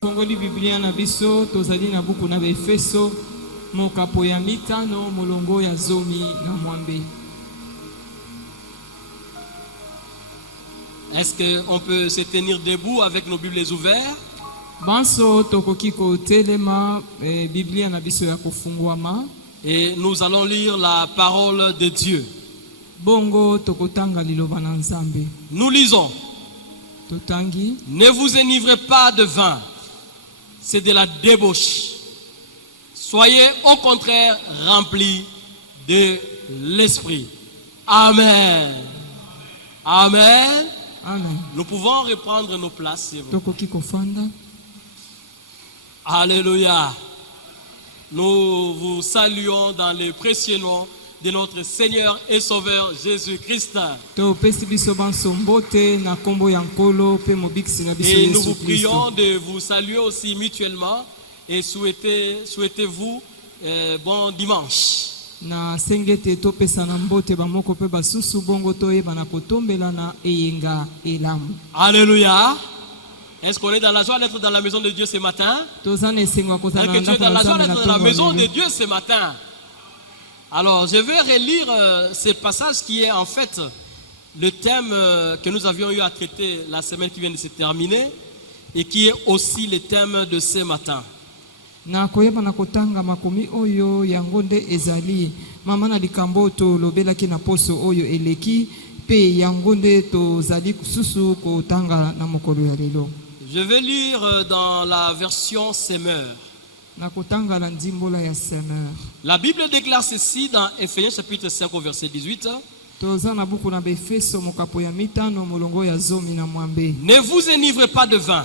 Fongoli Biblia na biso tozali na buku na Efeso mokapo ya mitano molongo ya zomi na mwambe. Est-ce qu'on peut se tenir debout avec nos Bibles ouvertes? Banso tokoki kotelema Biblia na biso ya kofungwama. Et nous allons lire la parole de Dieu. Bongo tokotanga liloba na Nzambe. Nous lisons. Totangi. Ne vous enivrez pas de vin. C'est de la débauche. Soyez au contraire remplis de l'esprit. Amen. Amen. Amen. Nous pouvons reprendre nos places. Tokoki kofanda. Alléluia. Nous vous saluons dans le précieux nom de notre Seigneur et Sauveur Jésus-Christ. Et nous vous prions de vous saluer aussi mutuellement et souhaitez-vous bon dimanche. Alléluia. Est-ce qu'on est dans la joie d'être dans la maison de Dieu ce matin? Est-ce que tu es dans la joie d'être dans la maison de Dieu ce matin? Alors, je vais relire ce passage qui est en fait le thème que nous avions eu à traiter la semaine qui vient de se terminer et qui est aussi le thème de ce matin. Je vais lire dans la version Semeur. La Bible déclare ceci dans Éphésiens chapitre 5 au verset 18. Ne vous enivrez pas de vin.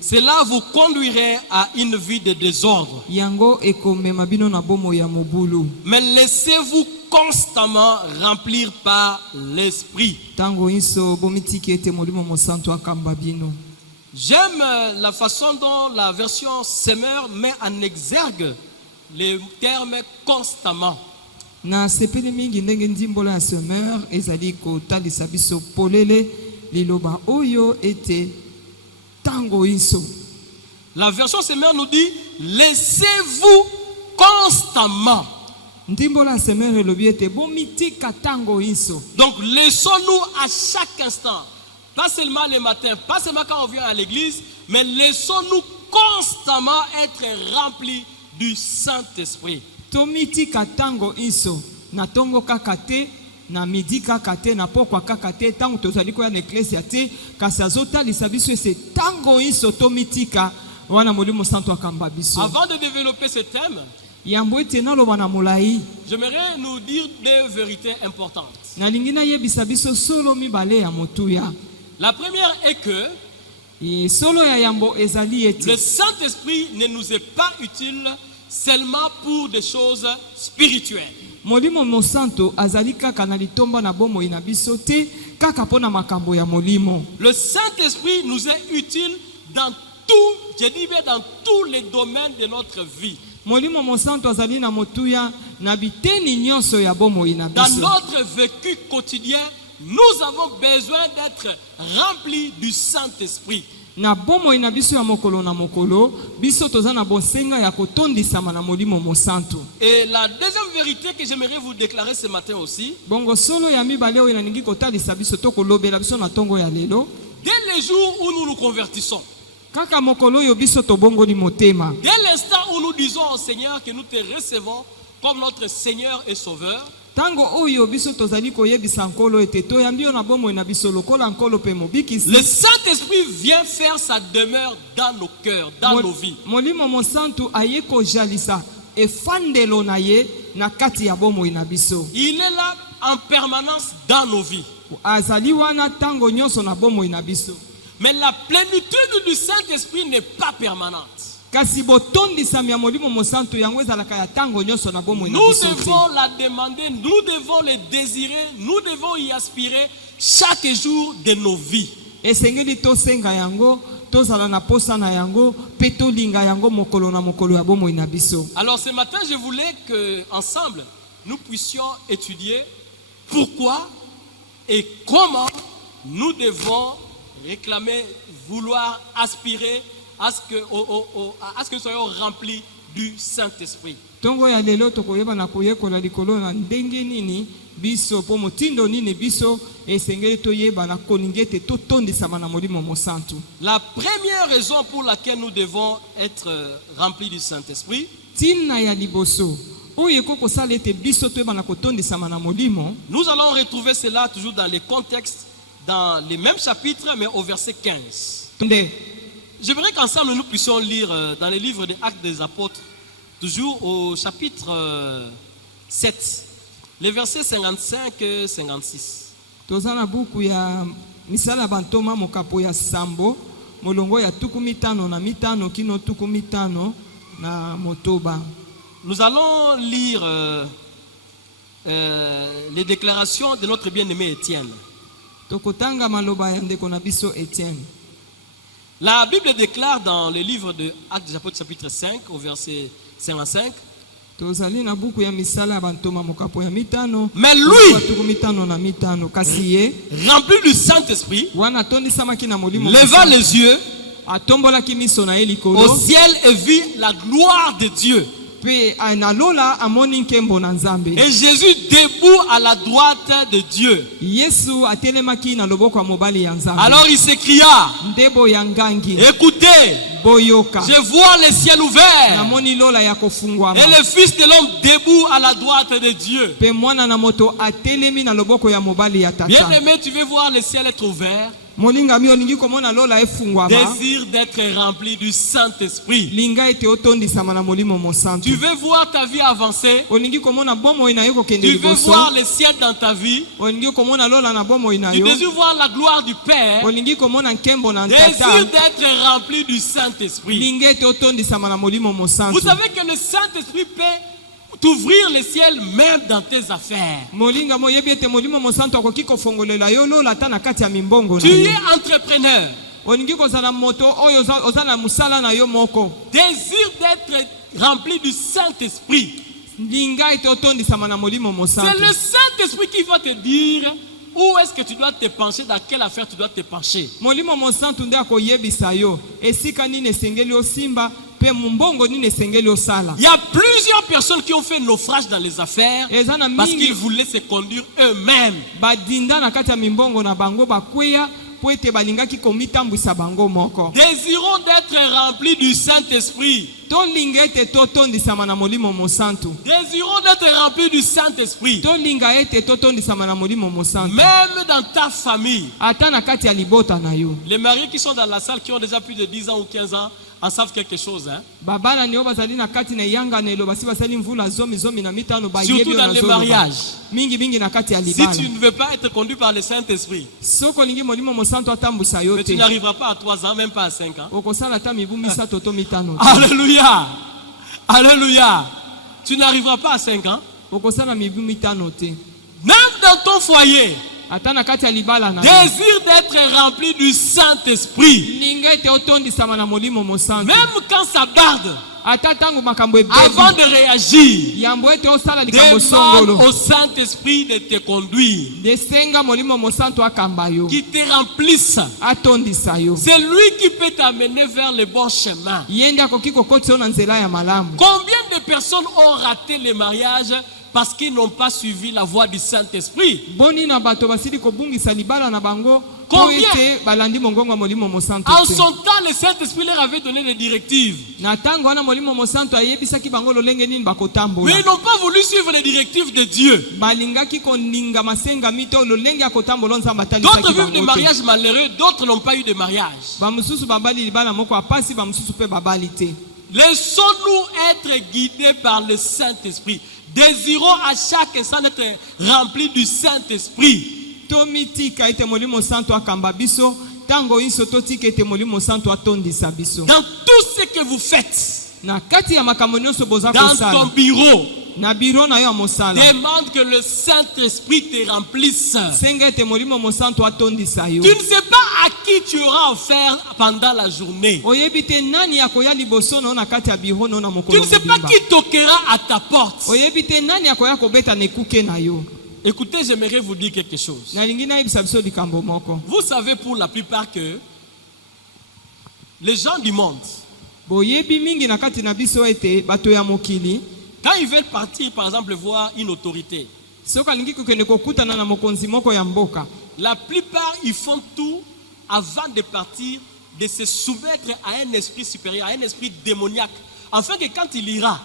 Cela vous conduirait à une vie de désordre. Mais laissez-vous constamment remplir par l'esprit. J'aime la façon dont la version Semeur met en exergue le terme constamment. La version Semeur nous dit laissez-vous constamment. Donc laissons-nous à chaque instant. Pas seulement le matin, pas seulement quand on vient à l'église, mais laissons-nous constamment être remplis du Saint-Esprit. Avant de développer ce thème, j'aimerais nous dire deux vérités importantes. La première est que le Saint-Esprit ne nous est pas utile seulement pour des choses spirituelles. Le Saint-Esprit nous est utile dans tout, je dis bien dans tous les domaines de notre vie. Dans notre vécu quotidien, nous avons besoin d'être remplis du Saint-Esprit. Et la deuxième vérité que j'aimerais vous déclarer ce matin aussi, dès le jour où nous nous convertissons, dès l'instant où nous disons au Seigneur que nous te recevons comme notre Seigneur et Sauveur, le Saint-Esprit vient faire sa demeure dans nos cœurs, dans nos vies. Il est là en permanence dans nos vies. Mais la plénitude du Saint-Esprit n'est pas permanente. Nous devons la demander, nous devons le désirer, nous devons y aspirer chaque jour de nos vies. Alors ce matin, je voulais qu'ensemble, nous puissions étudier pourquoi et comment nous devons réclamer, vouloir, aspirer à ce que nous soyons remplis du Saint-Esprit. Tongo ya lelo tokoyeba na koyekola likolo na ndenge nini biso po motindo nini biso esengeli toyeba na koningete totondisama na molimo mosantu. La première raison pour laquelle nous devons être remplis du Saint-Esprit, tina ya liboso oyo kokosala ete biso toyeba na kotondisama na molimo, nous allons retrouver cela toujours dans les contextes, dans les mêmes chapitres, mais au verset 15. J'aimerais qu'ensemble nous puissions lire dans les livres des Actes des Apôtres, toujours au chapitre 7, les versets 55 et 56. Tozana buku ya misala bantoma mokapo ya sambo molongo ya tuku mitano na mitano kino tuku mitano na motoba. Nous allons lire les déclarations de notre bien-aimé Étienne. Tokotanga maloba ya ndeko na biso Étienne. La Bible déclare dans le livre de Actes des Apôtres chapitre 5 au verset 55. Mais lui, rempli du Saint-Esprit, leva les yeux au ciel et vit la gloire de Dieu. Et Jésus debout à la droite de Dieu. Alors il s'écria, écoutez, je vois le ciel ouvert et le Fils de l'homme debout à la droite de Dieu. Bien-aimé, tu veux voir le ciel être ouvert? Désire d'être rempli du Saint-Esprit. Tu veux voir ta vie avancer? Tu veux voir le ciel dans ta vie? Tu désires voir la gloire du Père? Désire d'être rempli du Saint-Esprit. Vous savez que le Saint-Esprit peut t'ouvrir le ciel même dans tes affaires. Tu es entrepreneur. Désire d'être rempli du Saint-Esprit. C'est le Saint-Esprit qui va te dire où est-ce que tu dois te pencher, dans quelle affaire tu dois te pencher. Il y a plusieurs personnes qui ont fait naufrage dans les affaires parce qu'ils voulaient se conduire eux-mêmes. Désirons d'être remplis du Saint-Esprit. Désirons d'être remplis du Saint-Esprit. Même dans ta famille. Les mariés qui sont dans la salle, qui ont déjà plus de 10 ans ou 15 ans, en savent quelque chose, hein? Surtout dans les mariages. Si tu ne veux pas être conduit par le Saint-Esprit, mais tu n'arriveras pas à 3 ans, même pas à 5 ans. Alléluia. Alléluia. Tu n'arriveras pas à 5 ans. Même dans ton foyer, désire d'être rempli du Saint-Esprit. Même quand ça barde, avant de réagir, demande au Saint-Esprit de te conduire, qui te remplisse. C'est lui qui peut t'amener vers le bon chemin. Combien de personnes ont raté le mariage parce qu'ils n'ont pas suivi la voie du Saint-Esprit? Combien? En son temps, le Saint-Esprit leur avait donné des directives. Mais ils n'ont pas voulu suivre les directives de Dieu. D'autres vivent des mariages malheureux, d'autres n'ont pas eu de mariage. Laissons-nous être guidés par le Saint-Esprit. Désirons à chaque instant d'être remplis du Saint-Esprit. Dans tout ce que vous faites, dans ton bureau, demande que le Saint-Esprit te remplisse. Tu ne sais pas à qui tu auras offert pendant la journée. Tu ne sais pas qui toquera à ta porte. Écoutez, j'aimerais vous dire quelque chose. Vous savez pour la plupart que les gens du monde, quand ils veulent partir, par exemple, voir une autorité, la plupart, ils font tout avant de partir, de se soumettre à un esprit supérieur, à un esprit démoniaque, afin que quand il ira,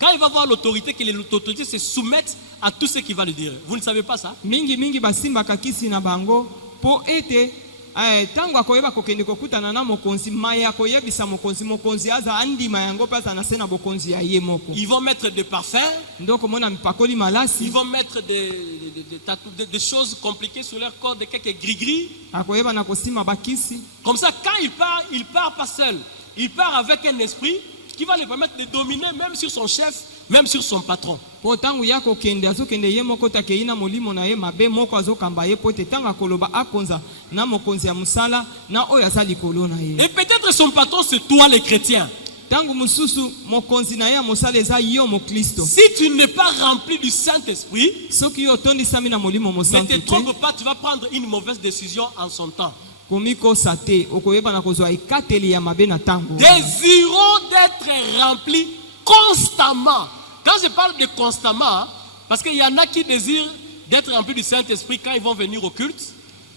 quand il va voir l'autorité, que l'autorité se soumette à tout ce qu'il va lui dire. Vous ne savez pas ça? Tango akoyeba kokende kokutana na mokonzi maya koyebisa mokonzi aza andima yango pasa na sena bokonzi ya ye moko. Ils vont mettre des parfums. Ndoko mona mipakoli malasi. Ils vont mettre des choses compliquées sur leur corps, de quelques gris-gris. Akoyeba na kosima bakisi. Comme ça, quand il part pas seul. Il part avec un esprit qui va lui permettre de dominer même sur son chef, même sur son patron. Potangu yako kende azokende ye moko takeina molimo na ye mabe moko azokamba ye pote tanga koloba akonza na mokonzi ya musala na oyo azali kolona ye. Et peut-être son patron c'est toi les chrétiens. Tangu mususu mokonzi na ye musala eza yo mo Kristo. Si tu n'es pas rempli du Saint-Esprit, soki yo tondi sami na molimo mo santu. Ne te trompe pas, tu vas prendre une mauvaise décision en son temps. Désirons d'être remplis constamment. Quand je parle de constamment, parce qu'il y en a qui désirent d'être remplis du Saint-Esprit quand ils vont venir au culte.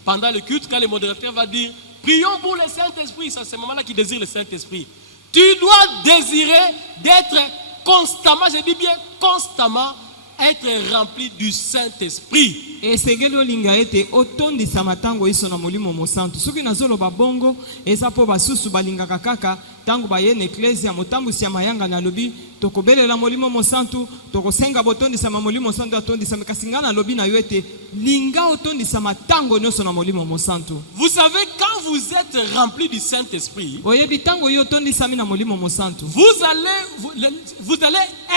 Pendant le culte, quand le modérateur va dire prions pour le Saint-Esprit, c'est à ce moment-là qu'ils désirent le Saint-Esprit. Tu dois désirer d'être constamment, je dis bien constamment, être rempli du Saint-Esprit. Et segelo linga ete otondi samatango iso na molimo mosantu. Suki nazolo babongo eza po basusu balinga kakaka tango baye na ecclesia motambu sia mayanga na lobi tokobelela molimo mosantu tokosenga botondi sama molimo mosantu atondi sama kasingana lobi na yo ete linga otondi samatango nyoso na molimo mosantu. Vous savez quand vous êtes rempli du Saint-Esprit, oyebi tango yo tondi sami na molimo mosantu. Vous allez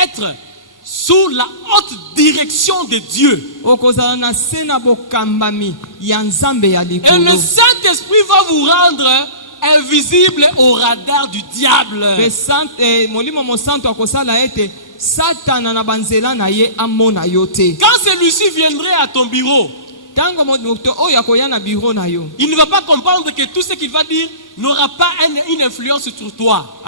être sous la haute direction de Dieu. Et le Saint-Esprit va vous rendre invisible au radar du diable. Quand celui-ci viendrait à ton bureau, il ne va pas comprendre que tout ce qu'il va dire n'aura pas une influence sur toi.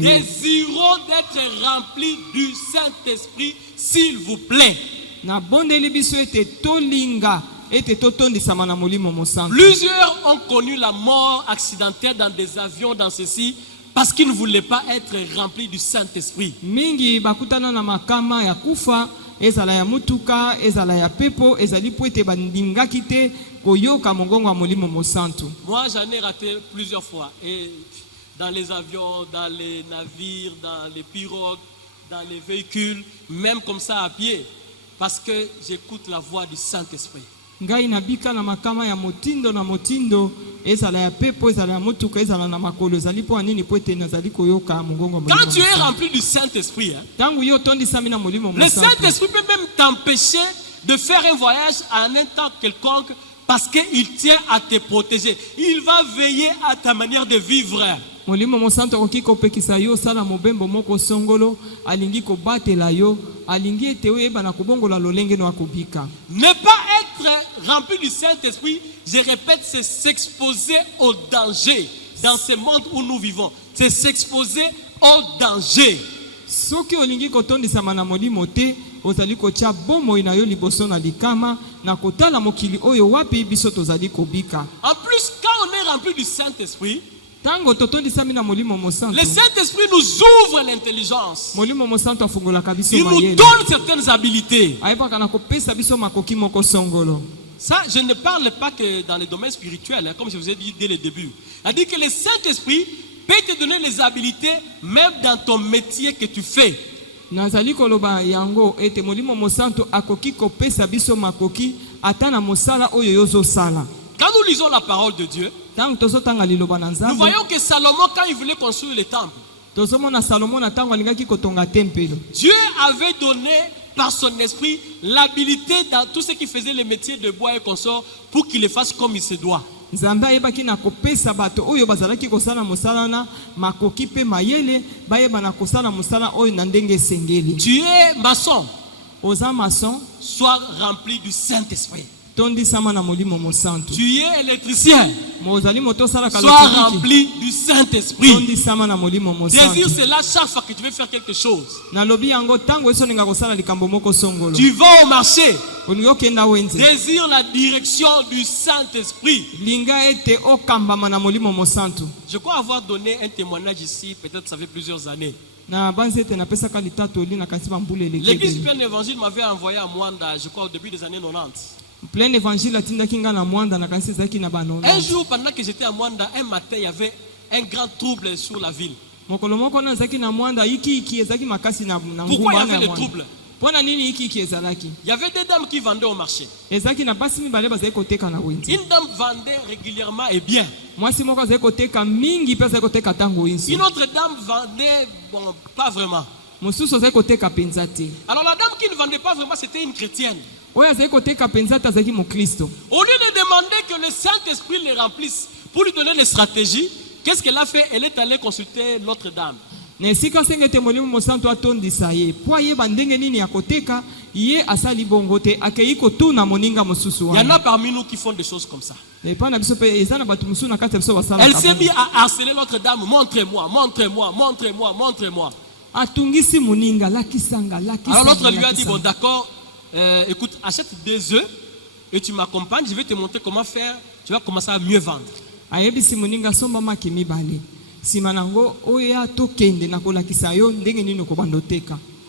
Désirons d'être remplis du Saint-Esprit, s'il vous plaît. Plusieurs ont connu la mort accidentelle dans des avions, dans ceci, parce qu'ils ne voulaient pas être remplis du Saint-Esprit. Mingi bakutana na makama ya kufa ezala ya mutuka ezala ya pepo ezali poete bandingaki te koyoka mongongo ya molimo mosantu. Moi j'en ai raté plusieurs fois et dans les avions, dans les navires, dans les pirogues, dans les véhicules, même comme ça à pied, parce que j'écoute la voix du Saint-Esprit. Ngai nabika na makama ya motindo na motindo ezala ya pepo ezala ya mutuka ezala na makolo ezali po anini poete nazali koyoka mongongo molimo. Quand tu es rempli du Saint-Esprit, tangu yo tondi sami na molimo mosantu, le Saint-Esprit peut même t'empêcher de faire un voyage à un temps quelconque parce qu'il tient à te protéger. Il va veiller à ta manière de vivre. Molimo mosantu okiko pekisa yo sala mobembo moko songolo alingi ko batela yo alingi ete oyeba na kobongola lolenge no akobika. Ne pas être rempli du Saint-Esprit, je répète, c'est s'exposer au danger dans ce monde où nous vivons. C'est s'exposer au danger. Soki olingi kotondisa mana molimo te ozali kocha bomo ina yo liboso na likama na kotala mokili oyo wapi biso tozali kobika. En plus, quand on est rempli du Saint-Esprit, le Saint-Esprit nous ouvre l'intelligence. Il nous donne certaines habiletés. Ça, je ne parle pas que dans les domaines spirituels, comme je vous ai dit dès le début. C'est-à-dire que le Saint-Esprit peut te donner les habiletés même dans ton métier que tu fais. Quand nous lisons la parole de Dieu, nous voyons que Salomon, quand il voulait construire le temple, Dieu avait donné par son esprit l'habilité dans tout ce qui faisait les métiers de bois et consorts pour qu'il les fasse comme il se doit. Nzambe ayebaki na kopesa bato oyo bazalaki kosala mosala na makoki pe mayele bayeba na kosala mosala oyo na ndenge esengeli. Tu es maçon. Oza maçon. Sois rempli du Saint-Esprit. Tondisama na molimo mosantu. Tu es électricien. Mozali moto sala sois rempli du Saint-Esprit. Tondisama na molimo mosantu. Désire cela chaque fois que tu veux faire quelque chose. Na lobi yango tango eso ninga kosala likambo moko songolo. Tu vas au marché. Oniyokenda wenze. Désire la direction du Saint-Esprit. Linga ete okambama na molimo mosantu. Je crois avoir donné un témoignage ici, peut-être ça fait plusieurs années. L'église Plein Évangile m'avait envoyé à Mwanda, je crois au début des années 90. Plein Évangile Un jour, pendant que j'étais à Mwanda, un matin, il y avait un grand trouble sur la ville. Pourquoi il y avait le trouble? Il y avait des dames qui vendaient au marché. Une dame vendait régulièrement et bien. Une autre dame vendait, bon, pas vraiment. Alors la dame qui ne vendait pas vraiment, c'était une chrétienne. Au lieu de demander que le Saint-Esprit les remplisse pour lui donner les stratégies, qu'est-ce qu'elle a fait? Elle est allée consulter l'autre dame. Il y en a parmi nous qui font des choses comme ça. Elle s'est mise à harceler l'autre dame. Montrez-moi, montrez-moi, montrez-moi, montrez-moi. Alors l'autre lui a dit, bon d'accord, écoute, achète 2 œufs et tu m'accompagnes, je vais te montrer comment faire, tu vas commencer à mieux vendre. Elle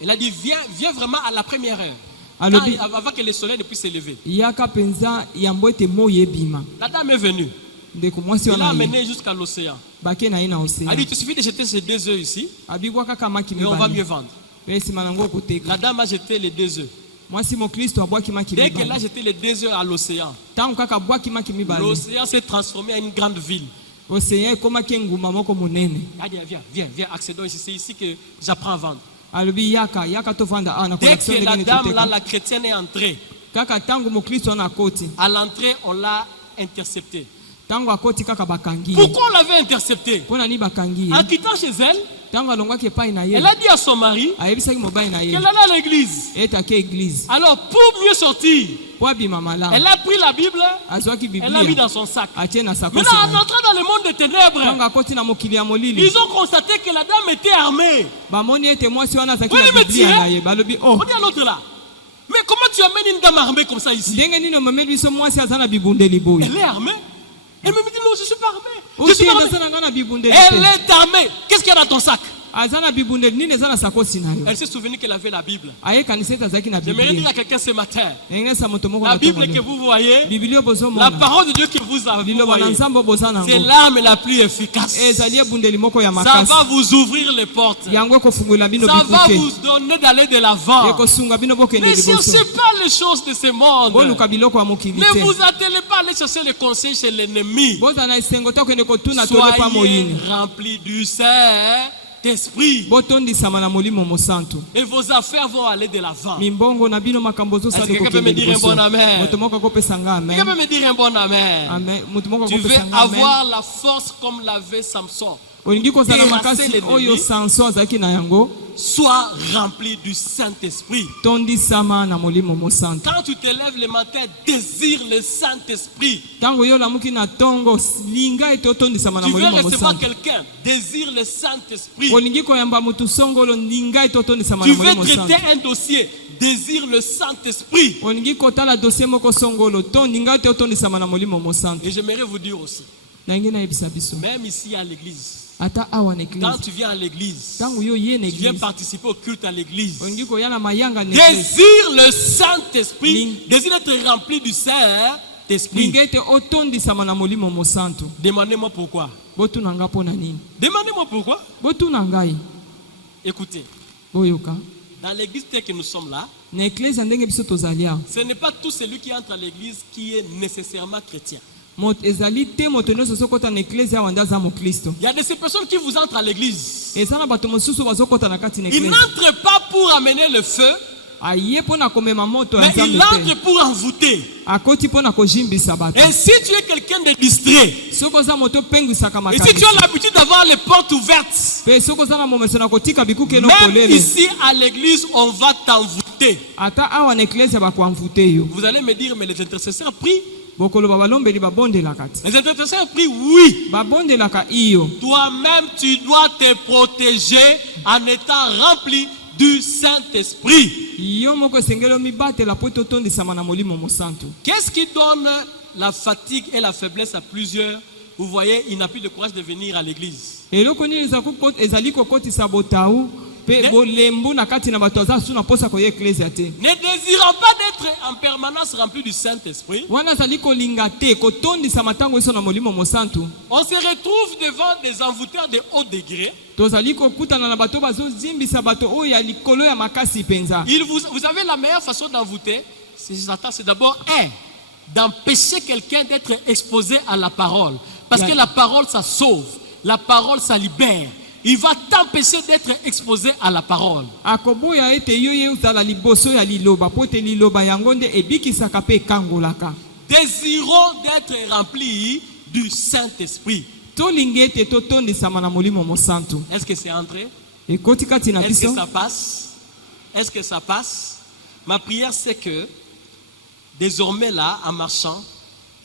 a dit, viens vraiment à la première heure. Avant que le soleil ne puisse s'élever. La dame est venue. Il l'a amené jusqu'à l'océan. Elle a dit, il suffit de jeter ces 2 œufs ici et on va mieux vendre. La dame a jeté les 2 œufs. Dès qu'elle a jeté les 2 œufs à l'océan, l'océan s'est transformé en une grande ville. Elle a dit, viens, accédons ici. C'est ici que j'apprends à vendre. Dès que la dame, là, la chrétienne est entrée, à l'entrée, on l'a interceptée. Pourquoi on l'avait interceptée? En quittant chez elle, elle a dit à son mari qu'elle allait à l'église. Alors, pour mieux sortir, elle a pris la Bible, elle l'a mis dans son sac. Maintenant, en entrant dans le monde des ténèbres, ils ont constaté que la dame était armée. Oui, mais tiens, on dit à l'autre là. Mais comment tu amènes une dame armée comme ça ici? Elle est armée. Elle me dit non, je ne suis pas armée. Elle est armée. Qu'est-ce qu'il y a dans ton sac? Elle s'est souvenue qu'elle avait la Bible. J'aimerais dire à quelqu'un ce matin, la Bible que vous voyez, la parole de Dieu que vous avez, c'est l'arme la plus efficace. Ça va vous ouvrir les portes. Ça va vous donner d'aller de l'avant. Ne cherchez pas les choses de ce monde. Ne vous attelez pas à aller chercher les conseils chez l'ennemi. Soyez remplis du Saint-Esprit. Et vos affaires vont aller de l'avant. Est-ce que quelqu'un peut me dire un bon amen? Quelqu'un peut me dire un bon amen? Tu veux avoir la force comme l'avait Samson. Sois rempli du Saint-Esprit. Quand tu te lèves le matin, désire le Saint-Esprit. Tu veux recevoir quelqu'un, désire le Saint-Esprit. Tu veux traiter un dossier, désire le Saint-Esprit. Et j'aimerais vous dire aussi, même ici à l'église, quand tu viens à l'église, tu viens participer au culte à l'église, désire le Saint-Esprit, désire être rempli du Saint-Esprit. Demandez-moi pourquoi. Demandez-moi pourquoi. Écoutez, dans l'église telle que nous sommes là, ce n'est pas tout celui qui entre à l'église qui est nécessairement chrétien. Il y a de ces personnes qui vous entrent à l'église. Ils n'entrent pas pour amener le feu. aye pona komema moto mais ya il Nzambe entre pour envoûter. akoti pona kojimbisa bato. Et si tu es quelqu'un de distrait, Soko za moto pengisaka et si tu makambo as l'habitude d'avoir les portes ouvertes, pe soko za na momeso na kotika bikuke no même kolele ici à l'église, on va t'envoûter. ata awa na eklezia bakoamvute yo Vous allez me dire, mais les intercesseurs prient. bokoloba balombeli babondelaka ti Les intercesseurs prient, oui. babondelaka iyo. Toi-même, tu dois te protéger en étant rempli du Saint-Esprit. Yo moko esengeli omibatela po ete otondisama na molimo mosantu. Qu'est-ce qui donne la fatigue et la faiblesse à plusieurs? Vous voyez, il n'a plus de courage de venir à l'église. eloko nini ezali kokotisa botau pe bolembu na kati na bato aza su na posa koya eklezia te. Ne désirant pas d'être en permanence rempli du Saint-Esprit, wana azali kolinga te kotondisama ntango eso na molimo mosantu. on se retrouve devant des envoûteurs de haut degré. Tozali kokutana na bato bazozimbisa bato oyo ya likolo ya makasi penza. Vous savez, la meilleure façon d'envoûter, c'est d'abord d'empêcher quelqu'un d'être exposé à la parole. Parce que la parole, ça sauve. La parole, ça libère. Il va t'empêcher d'être exposé à la parole. Akoboya ete yo ye uzala liboso ya liloba po te liloba yango nde ebikisaka pe ekangolaka. Désirons d'être remplis du Saint-Esprit. Tolingi ete totondisama na molimo mosantu. Est-ce que c'est entré? Ekoti kati na Est-ce que biso. ça passe? Est-ce que ça passe? Ma prière, c'est que désormais là, en marchant,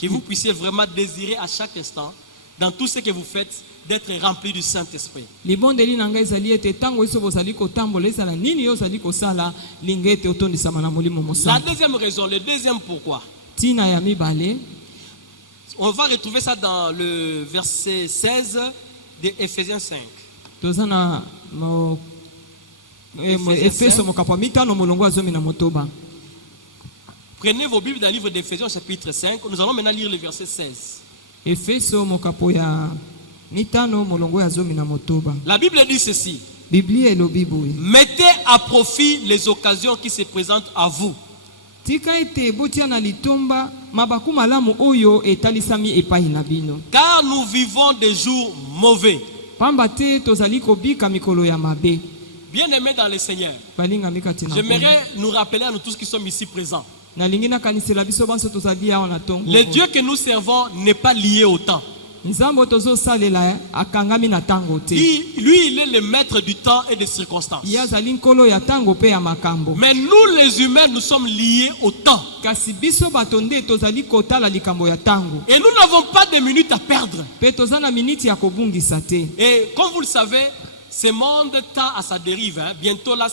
que vous puissiez vraiment désirer à chaque instant, dans tout ce que vous faites, d'être rempli du Saint-Esprit. Libondeli na ngai ezali ete ntango eso bozali kotambola ezala nini yo ozali kosala linga ete otondisama na molimo La mosantu. deuxième raison, le deuxième pourquoi, Tina ya mibale on va retrouver ça dans le verset 16 de Ephésiens 5. toza na efeso mokapo ya mitano molongo ya zomi na motoba. Prenez vos Bibles dans le livre d'Éphésiens chapitre 5. Nous allons maintenant lire le verset 16. Efeso mokapo ya mitano molongo ya zomi na motoba. La Bible dit ceci. Biblia elobi boye. Mettez à profit les occasions qui se présentent à vous. Tika ete botia na litomba mabaku malamu oyo etalisami epai na bino. Car nous vivons des jours mauvais. Pamba te tozali kobika mikolo ya mabe. Bien-aimés dans le Seigneur, Balinga mikati na j'aimerais nous rappeler à nous tous qui sommes ici présents. nalingi nakanisela biso banso tozali awa na tongo. Le Dieu que nous servons n'est pas lié au temps. Nzambo tozosalela akangami na tango te. Lui, il est le maître du temps et des circonstances. Ye azali nkolo ya tango pe ya makambo. Mais nous, les humains, nous sommes liés au temps. Kasi biso bato nde tozali kotala likambo ya tango. Et nous n'avons pas de minutes à perdre. Pe toza na miniti ya kobungisa te. Et comme vous le savez, ce monde tend à sa dérive. Hein. Bientôt là,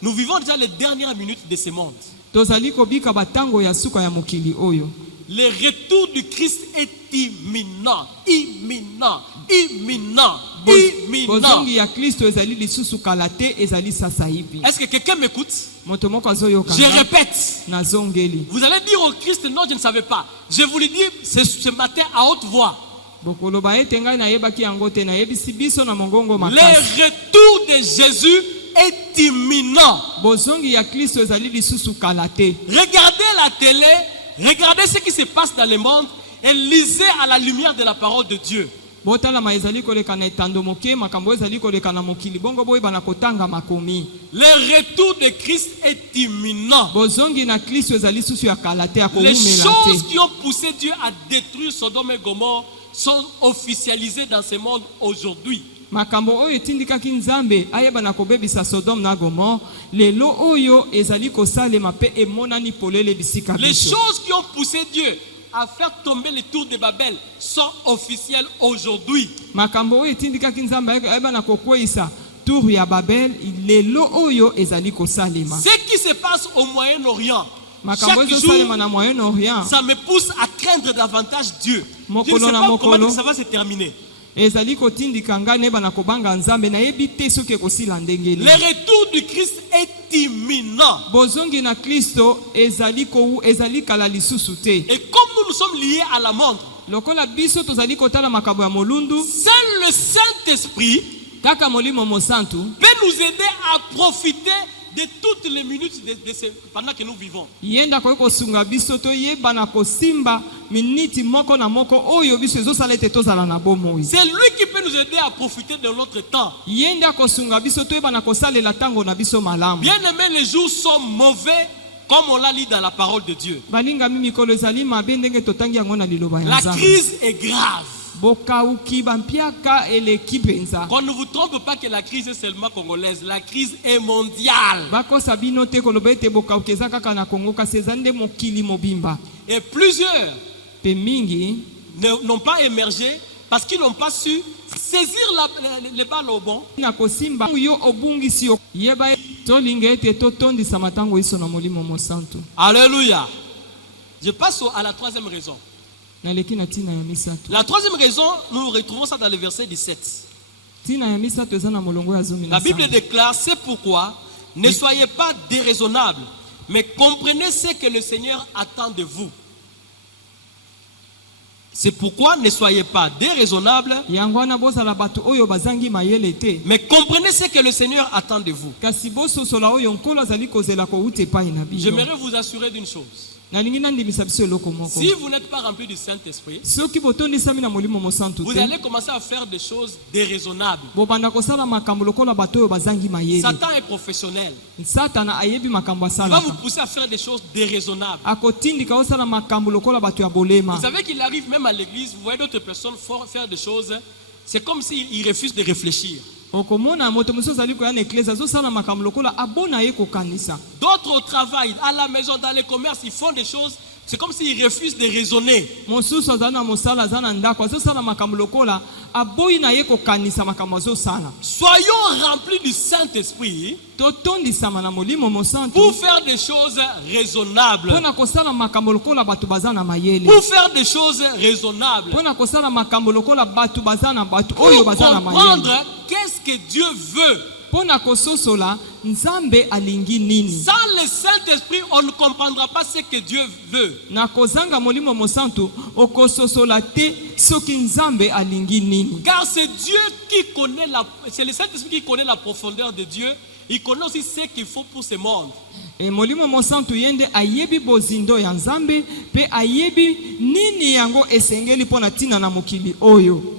nous vivons déjà les dernières minutes de ce monde. Tozali kobika batango ya suka ya mokili oyo. Le retour du Christ est imminent, imminent, imminent, imminent. Bozongi ya Kristo ezali lisusu kala te ezali sasa hivi. Est-ce que quelqu'un m'écoute? Moto moko azoyoka. Je répète. Nazongeli. Vous allez dire au Christ, non, je ne savais pas. Je vous le dis ce matin à haute voix. Bokoloba ete ngai nayebaki yango te nayebisi biso na mongongo makasi. Le retour de Jésus est imminent. Bozongi ya Kristo ezali lisusu kala te. Regardez la télé, regardez ce qui se passe dans le monde et lisez à la lumière de la parole de Dieu. Botala ma ezali koleka na etando moke makambo ezali koleka na mokili bongo boye bana kotanga makomi. Le retour de Christ est imminent. Bozongi na Kristo ezali lisusu ya kala te ya Les koumela choses te. qui ont poussé Dieu à détruire Sodome et Gomorrhe sont officialisées dans ce monde aujourd'hui. Makambo oyo etindikaki Nzambe ayeba na kobebisa Sodome na Gomorrhe lelo oyo ezali kosalema pe emonani polele bisika Les biso. choses qui ont poussé Dieu à faire tomber les tours de Babel sont officielles aujourd'hui. Makambo oyo etindikaki Nzambe ayeba na kokweyisa tour ya Babel lelo oyo ezali kosalema. Ce qui se passe au Moyen-Orient, Makambo chaque oyo jour, salema na Moyen-Orient. ça me pousse à craindre davantage Dieu. Je ne sais Mokolo na pas mokolo. comment ça va se terminer. Ezali kotindika ngai neba na kobanga Nzambe na yebi te soki ekosila ndenge Le nini. retour du Christ est imminent. Bozongi na Kristo ezali kala lisusu te. Et comme nous sommes liés à la montre, Lokola biso tozali kotala makambo ya molundu, seul le Saint-Esprit kaka molimo mosantu peut nous aider à profiter de toutes les minutes pendant que nous vivons. Yenda ko sunga biso to yeba na kosimba miniti moko na moko oyo biso ezosala ete tozala na bomoi. C'est lui qui peut nous aider à profiter de notre temps. Yenda ko sunga biso to yeba na kosalela tango na biso malamu. Bien aimé, les jours sont mauvais comme on l'a lu dans la parole de Dieu. La crise est grave. Qu'on ne vous trompe pas que la crise est seulement congolaise. La crise est mondiale. Et plusieurs n'ont pas émergé parce qu'ils n'ont pas su saisir les balles au bon. Alléluia. Je passe à la troisième raison. La troisième raison, nous retrouvons ça dans le verset 17. La Bible déclare: c'est pourquoi ne soyez pas déraisonnables, mais comprenez ce que le Seigneur attend de vous. C'est pourquoi ne soyez pas déraisonnables, mais comprenez ce que le Seigneur attend de vous. J'aimerais vous assurer d'une chose. Si vous n'êtes pas rempli du Saint-Esprit, vous allez commencer à faire des choses déraisonnables. Satan est professionnel. Il va vous pousser à faire des choses déraisonnables. Vous savez qu'il arrive même à l'église, vous voyez d'autres personnes faire des choses, c'est comme s'ils refusent de réfléchir. D'autres au travail, à la maison, dans les commerces, ils font des choses, c'est comme s'ils refusent de raisonner. Soyons remplis du Saint-Esprit pour faire des choses raisonnables. Pour faire des choses raisonnables. Pour comprendre qu'est-ce que Dieu veut. Sans le Saint-Esprit, on ne comprendra pas ce que Dieu veut. Car c'est Dieu qui connaît c'est le Saint-Esprit qui connaît la profondeur de Dieu. Il connaît aussi ce qu'il faut pour ce monde.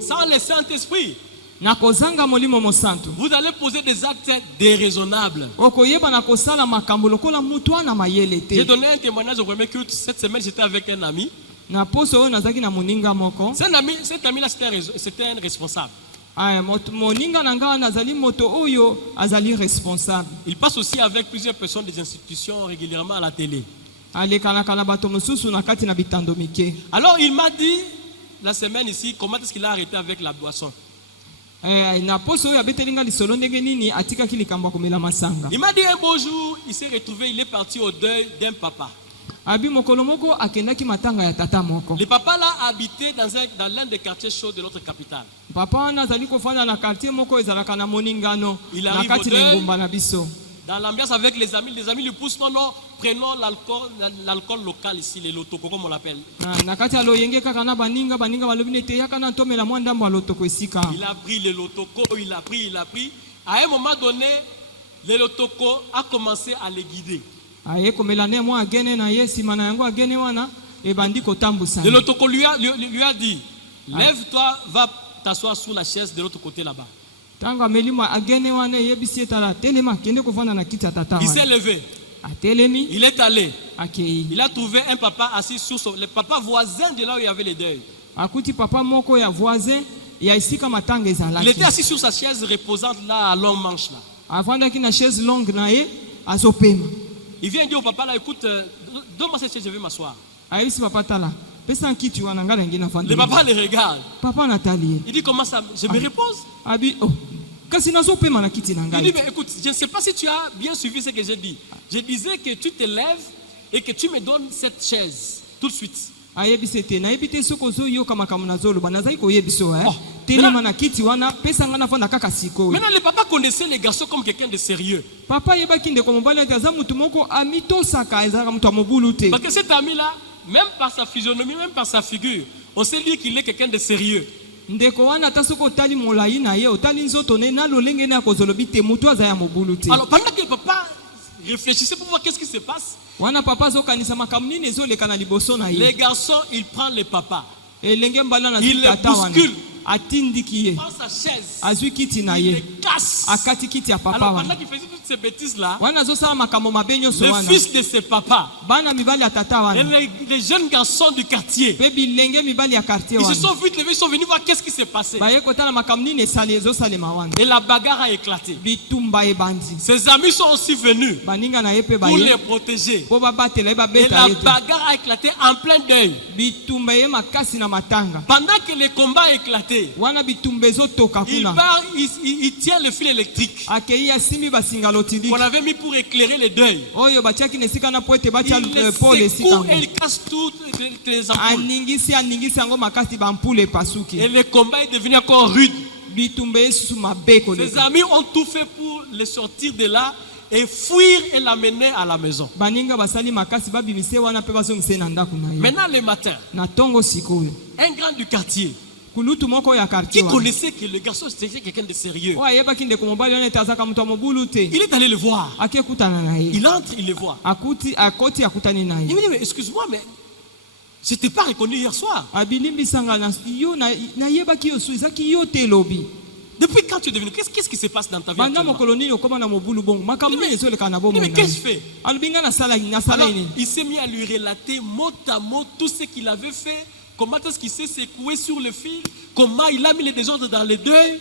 Sans le Saint-Esprit, vous allez poser des actes déraisonnables. J'ai donné un témoignage au premier culte. Cette semaine, j'étais avec un ami. Cet ami-là, c'était un responsable. Il passe aussi avec plusieurs personnes des institutions régulièrement à la télé. Alors il m'a dit la semaine ici comment est-ce qu'il a arrêté avec la boisson. Il m'a dit un beau jour, il s'est retrouvé, il est parti au deuil d'un papa. Le papa là habitait dans l'un des quartiers chauds de notre capitale. Il arrive au deuil, dans l'ambiance avec les amis lui poussent, non, prenons l'alcool local ici, les lotoko comme on l'appelle. Il a pris les lotoko, il a pris. À un moment donné, le lotoko a commencé à les guider. Le lotoko lui a dit: lève-toi, va t'asseoir sur la chaise de l'autre côté là-bas. Il s'est levé. Il est allé. Il a trouvé un papa assis sur le papa voisin de là où il y avait les deuils. Il était assis sur sa chaise reposante là à longue manche là. Il vient dire au papa là: écoute, donne-moi cette chaise, je vais m'asseoir. Le papa le regarde. Il dit: comment ça? Je me repose. Il dit: mais écoute, je ne sais pas si tu as bien suivi ce que j'ai dit. Je disais que tu te lèves et que tu me donnes cette chaise tout de suite. Maintenant, le papa connaissait les garçons comme quelqu'un de sérieux. Parce que cet ami-là, même par sa physionomie, même par sa figure, on sait dire qu'il est quelqu'un de sérieux. Alors pendant que le papa réfléchissez pour voir qu'est-ce qui se passe. Wana papa zo kanisa makambo nini ezoleka na liboso na ye. Les garçons, ils prennent le papa. Elenge mbala na Il le tata wana. bouscule. Atindiki ye. Prend sa chaise. Azwi kiti na Il ye. le casse. Akati kiti ya papa Alors wana. pendant qu'il faisait toutes ces bêtises-là, Wana zo sala makambo mabe nyonso le wana. fils de ses papas Bana mibali ya tata et wana. les jeunes garçons du quartier, Pe bilenge mibali ya quartier ils se wana. sont vite levés, ils sont venus voir qu'est-ce qui s'est passé. Baye kotala makambo nini esali ezosalema wana. Et la bagarre a éclaté. Bitumba ebandi. Ses amis sont aussi venus Baninga na ye pe pour baye. les protéger. Po babatela Et babeta la ye te. bagarre a éclaté en plein deuil. Bitumba ye makasi na matanga. Pendant que le combat a éclaté, Wana bitumba ezotoka il kuna. part, il tient le fil électrique Akei asimi basinga lotili. qu'on avait mis pour éclairer le deuil. Oyo batiaki na esika na po ete batia Il le pole esika secoue ngo. et il casse toutes les ampoules. Aningisi yango makasi bampule epasuki. Et le combat est devenu encore rude. Bitumba esusu mabe Ses koleka. amis ont tout fait pour le sortir de là et fuir et l'amener à la maison. Baninga basali makasi babimise wana pe bazongise na ndako na ye. Maintenant le matin, Na tongo sikoyo. un grand du quartier Kulutu moko ya qui quartier wana. connaissait que le garçon c'était quelqu'un de sérieux, Oyo ayebaki ndeko mobali wana ete azaka moto ya mobulu te. il est allé le voir. Akekutana na ye. Il entre, il le voit. Akoti akutani na Il ye. me dit, mais excuse-moi, mais je t'ai pas reconnu hier soir. Abilimbisanga na yo nayebaki yo su ezaki yo te lobi. Depuis quand tu es devenu, qu'est-ce qui se passe dans ta vie Banda actuellement? mokolo nini okoma na mobulu bongo. Makambo nini ezoleka na bomo. Mais qu'est-ce que je fais? Alubinga na sala Alors, nini. il s'est mis à lui relater mot à mot tout ce qu'il avait fait, comment est-ce qu'il s'est secoué sur le fil, comment il a mis les désordres dans les deuils.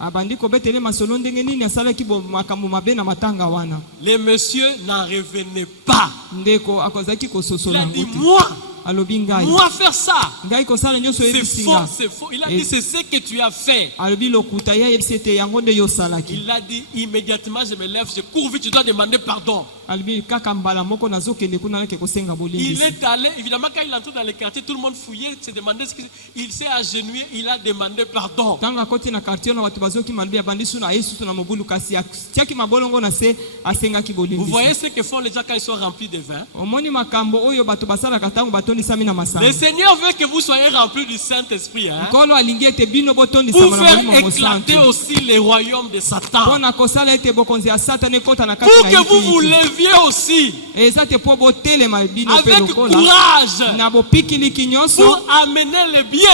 Abandi kobetele masolo ndenge nini asalaki bo makambo mabe na matanga wana. Le monsieur n'en revenait pas. Ndeko akozaki Il kososola a dit, nguti. moi Alobi ngai. moi faire ça. Ngai kosala nyonso C'est faux, yebisinga. c'est faux. Il a dit, c'est ce que tu as fait. Alobi lokuta ya yebisi ete yango nde yo salaki. Il a dit, immédiatement, je me lève, je cours vite, je dois demander pardon. Alobi kaka mbala moko nazokende kuna nake kosenga Il bolimbisi. est allé, évidemment, quand il est entré dans le quartier, tout le monde fouillait, se demandait ce qu'il. Il s'est agenouillé, il a demandé pardon. Tanga koti na quartier na watu bazoki malbi abandi su na Yesu na mobulu kasi tiaki mabolongo na se asengaki Vous bolimbisi. voyez ce que font les gens quand ils sont remplis de vin? Omoni makambo oyo bato basala katango batoni sami na Le masanga. Seigneur veut que vous soyez remplis du Saint-Esprit, hein? Nkolo alingi ete bino botondi Pour sama na faire molimo éclater mosantu. aussi les royaumes de Satan. Pona kosala ete bokonzi ya Satan ekota na kati Pour na que vous vous ye. leviez aussi Eza te po botelema bino pe avec lokola. courage Na bopikiliki nyonso pour amener le bien.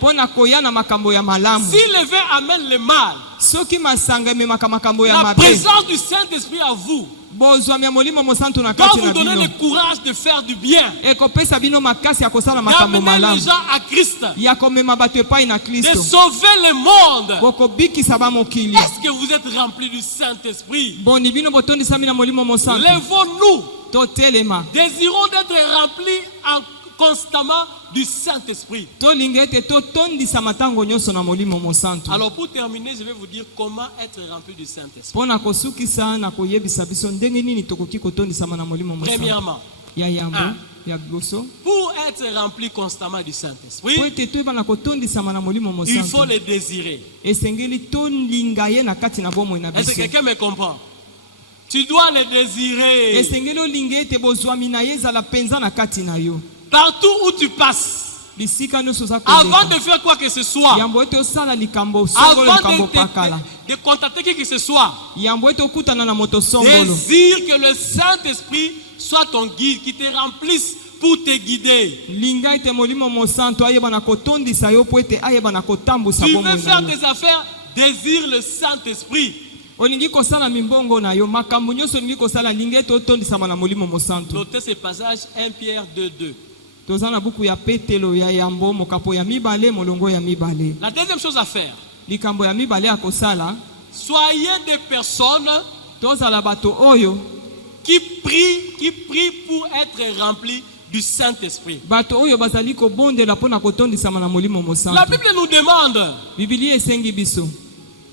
pona koya na makambo ya malamu. Si le vin amène le mal, Soki masanga ememaka makambo ya la mabe. présence du Saint-Esprit à vous Bozwami ya molimo mosantu na doit kati vous na donner le bino. courage de faire du bien, Ekopesa bino makasi ya kosala makambo d'amener malamu. les gens à Christ, Ya komema bato epai na de Kristo. sauver le monde. Bokobikisa bamokili. Est-ce que vous êtes remplis du Saint-Esprit? Boni bino botondisami na molimo mosantu. Lèvons-nous, Totelema. désirons d'être remplis constamment du Saint-Esprit. Tolinga ete totondisa matango nyonso na molimo mosantu. Alors pour terminer, je vais vous dire comment être rempli du Saint-Esprit. Pona kosukisa na koyebisa biso ndenge nini tokoki kotondisama na molimo mosantu. Premièrement, Ya yambo ya biso. pour être rempli constamment du Po Saint-Esprit, ete toyeba na kotondisama na molimo il faut mosantu. le désirer. Esengeli tolinga ye na kati na bomoi na Est-ce que biso. quelqu'un me comprend? Tu dois le désirer. Esengeli olinga ete bozwami na ye ezala penza na kati na yo. Partout où tu passes, Bisika nyonso za avant koleka. de faire quoi que ce soit, Yambo ete osala likambo songolo avant likambo pakala. de contacter qui que ce soit, Yambo ete okutana na moto songolo. désire que le Saint-Esprit soit ton guide, qui te remplisse pour te guider. Linga ete molimo mosantu ayeba na kotondisa yo po ete ayeba na kotambusa Tu bomoi veux na faire yo. tes affaires, désire le Saint-Esprit. Olingi kosala mimbongo na yo makambo nyonso olingi kosala linga ete otondisama na molimo mosantu. Notez ce passage 1 Pierre 2:2. Toza na buku ya Petelo ya yambo mokapo ya mibale molongo ya mibale. La deuxième chose à faire, Likambo ya mibale ya kosala soyez des personnes tozala bato oyo qui prient pour être remplis du Saint-Esprit. bato oyo bazali kobondela mpona kotondisama na molimo La mosantu. Bible nous demande, Biblia esengi biso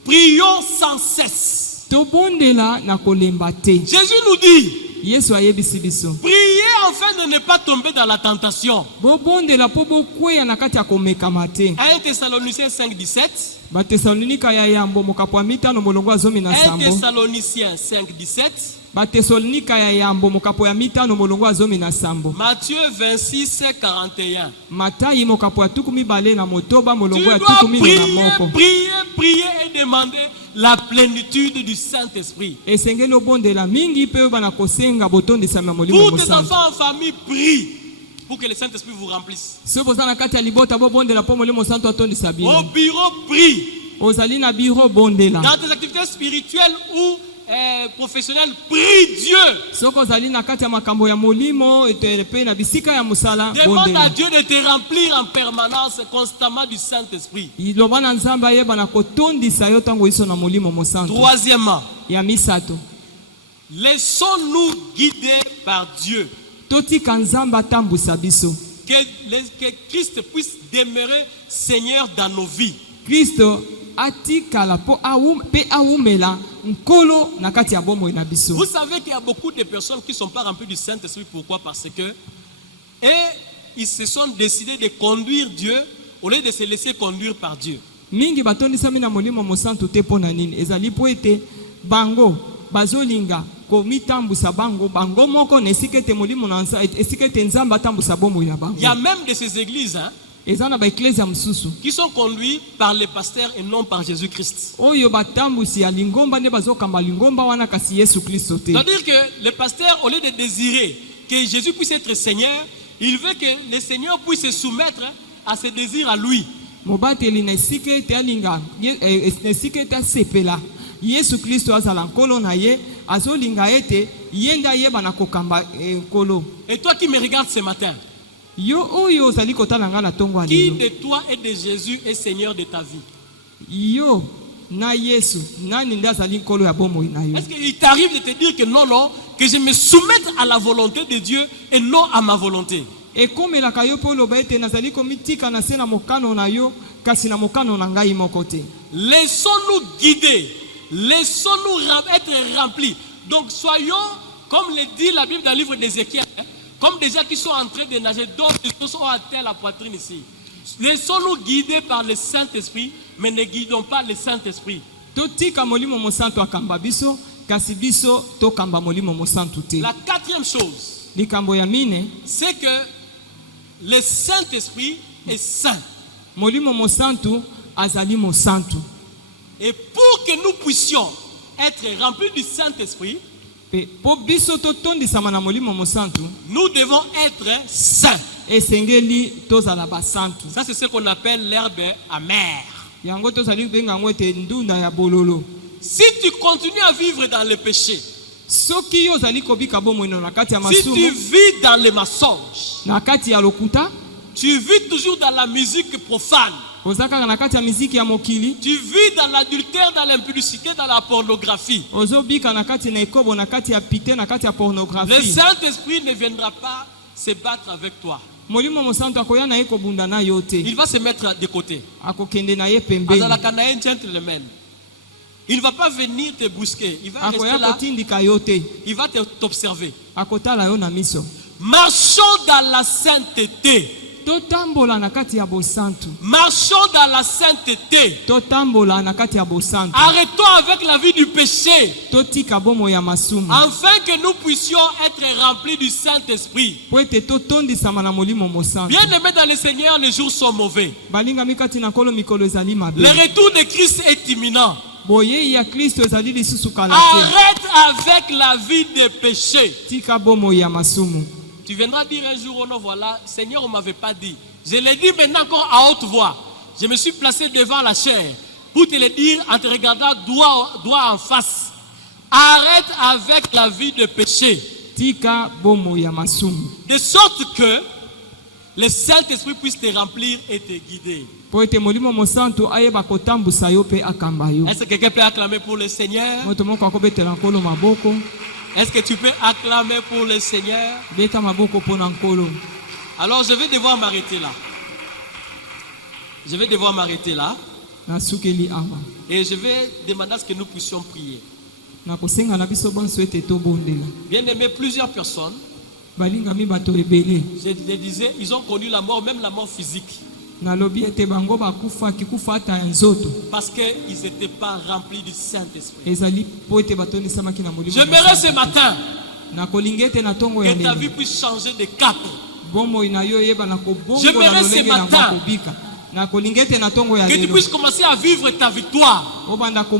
prions sans cesse. tobondela na kolemba te. Jésus nous dit, Yesu ayebisi biso priez afin de ne pas tomber dans la tentation. bobondela mpo bokweya na kati ya komekama te. 1 Thessaloniciens 5:17. Batesalonika ya yambo mokapo ya mitano molongo ya zomi na 1 sambo. Thessaloniciens 5:17. Batesalonika ya yambo mokapo ya mitano molongo ya zomi na sambo. Matthieu 26:41. Matayi mokapo ya tuku mibale na motoba Tu molongo ya dois tuku mine na prier, moko. prier, prier et demander la plénitude du Saint-Esprit. Pour tes enfants en famille, prie pour que le Saint-Esprit vous remplisse. Au bureau, prie. Dans tes activités spirituelles ou professionnelles, prie Dieu. Demande à Dieu de te remplir en permanence, constamment du Saint-Esprit. Troisièmement, laissons-nous guider par Dieu. Que Christ puisse demeurer Seigneur dans nos vies. Vous savez qu'il y a beaucoup de personnes qui ne sont pas remplies du Saint-Esprit. Pourquoi? Parce que ils se sont décidés de conduire Dieu au lieu de se laisser conduire par Dieu. Il y a même de ces églises qui sont conduites par les pasteurs et non par Jésus-Christ. C'est-à-dire que le pasteur, au lieu de désirer que Jésus puisse être Seigneur, il veut que le Seigneur puisse se soumettre à ses désirs à lui. Et toi qui me regardes ce matin, qui de toi et de Jésus est Seigneur de ta vie? Est-ce qu'il t'arrive de te dire que non, que je me soumette à la volonté de Dieu et non à ma volonté? Laissons-nous guider, laissons-nous être remplis. Donc soyons, comme le dit la Bible dans le livre d'Ézéchiel, comme des gens qui sont en train de nager, d'autres sont à terre la poitrine ici. Laissons-nous guider par le Saint-Esprit, mais ne guidons pas le Saint-Esprit. La quatrième chose, c'est que le Saint-Esprit est saint. Et pour que nous puissions être remplis du Saint-Esprit, nous devons être saints. Ça, c'est ce qu'on appelle l'herbe amère. Si tu continues à vivre dans le péché, si tu vis dans le mensonge, tu vis toujours dans la musique profane, tu vis dans l'adultère, dans l'impudicité, dans la pornographie, le Saint-Esprit ne viendra pas se battre avec toi. Il va se mettre de côté. Il ne va pas venir te brusquer. Il va rester là. Il va t'observer. Marchons dans la sainteté. Marchons dans la sainteté. Arrêtons avec la vie du péché, afin que nous puissions être remplis du Saint-Esprit. Bien aimés dans le Seigneur, les jours sont mauvais. Le retour de Christ est imminent. Arrête avec la vie de péché. Tu viendras dire un jour, oh non, voilà, Seigneur, on ne m'avait pas dit. Je l'ai dit maintenant encore à haute voix. Je me suis placé devant la chair pour te le dire en te regardant droit en face. Arrête avec la vie de péché. De sorte que le Saint-Esprit puisse te remplir et te guider. Est-ce que quelqu'un peut acclamer pour le Seigneur? Est-ce que tu peux acclamer pour le Seigneur? Alors je vais devoir m'arrêter là. Et je vais demander à ce que nous puissions prier. Bien aimé, plusieurs personnes, je le disais, ils ont connu la mort, même la mort physique. Parce qu'ils n'étaient pas remplis du Saint-Esprit. J'aimerais ce matin que ta vie puisse changer de cap. J'aimerais ce matin Que tu puisses commencer à vivre ta victoire. Mais pour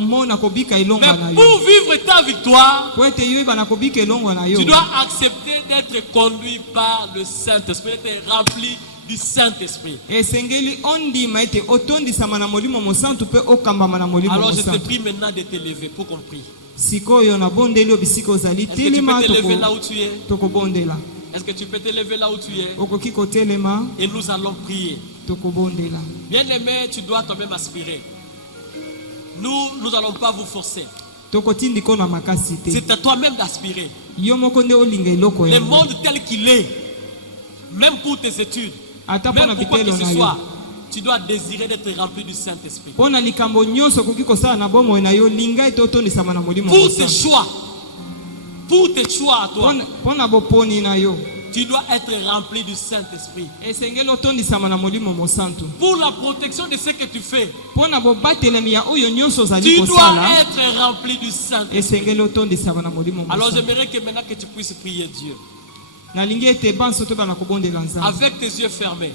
vivre ta victoire, tu dois accepter d'être conduit par le Saint-Esprit, d'être rempli du Saint-Esprit. Alors je te prie maintenant de te lever pour qu'on prie. Est-ce que tu peux te lever là où tu es? Est-ce que tu peux te lever là où tu es? Et nous allons prier. Bien-aimé, tu dois toi-même aspirer. Nous n'allons pas vous forcer. C'est à toi-même d'aspirer. Le monde tel qu'il est, même pour tes études, même pour quoi que ce soit, tu dois désirer d'être rempli du Saint-Esprit. Pour tes choix à toi, tu dois être rempli du Saint-Esprit. Pour la protection de ce que tu fais, tu dois être rempli du Saint-Esprit. Alors j'aimerais que maintenant que tu puisses prier Dieu avec tes yeux fermés.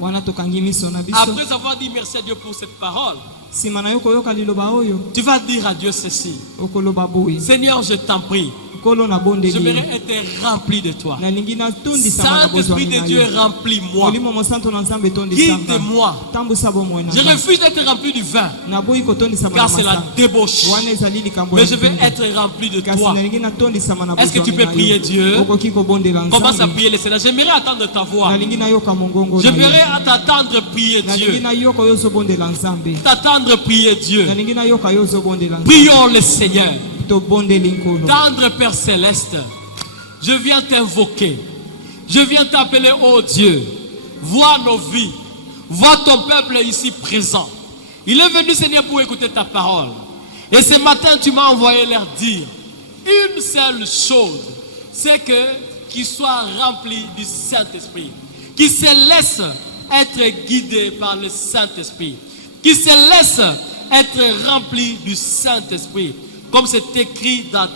Après avoir dit merci à Dieu pour cette parole, tu vas dire à Dieu ceci: Seigneur, je t'en prie, j'aimerais être rempli de toi. Saint-Esprit de Dieu, remplis-moi. Guide-moi. Je refuse d'être rempli du vin, car c'est la débauche. Mais je veux être rempli de toi. Est-ce que tu peux prier Dieu? Commence à prier le Seigneur. J'aimerais attendre ta voix. J'aimerais t'attendre prier Dieu. T'attendre prier Dieu. Prions le Seigneur. Tendre Père Céleste, je viens t'invoquer. Je viens t'appeler, oh Dieu. Vois nos vies. Vois ton peuple ici présent. Il est venu, Seigneur, pour écouter ta parole. Et ce matin, tu m'as envoyé leur dire une seule chose. C'est qu'ils soient remplis du Saint-Esprit. Qu'ils se laissent être guidés par le Saint-Esprit. Qu'ils se laissent être remplis du Saint-Esprit. Comme c'est écrit dans